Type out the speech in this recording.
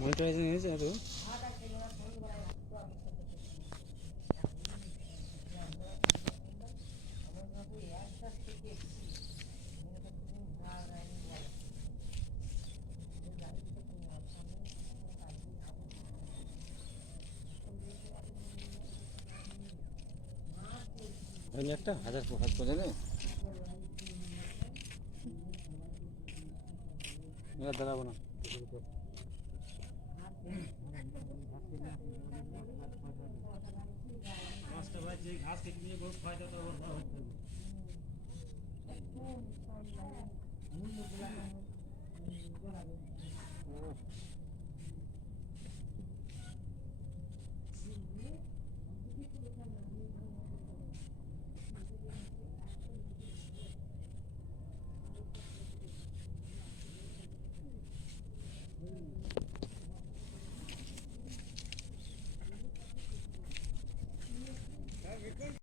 মনিটরাইজিং হয়েছে তো। একটা 1000 করে দেবে দাঁড়াবো না। ঘাস কেটে নিয়ে গরু খাওয়াইতে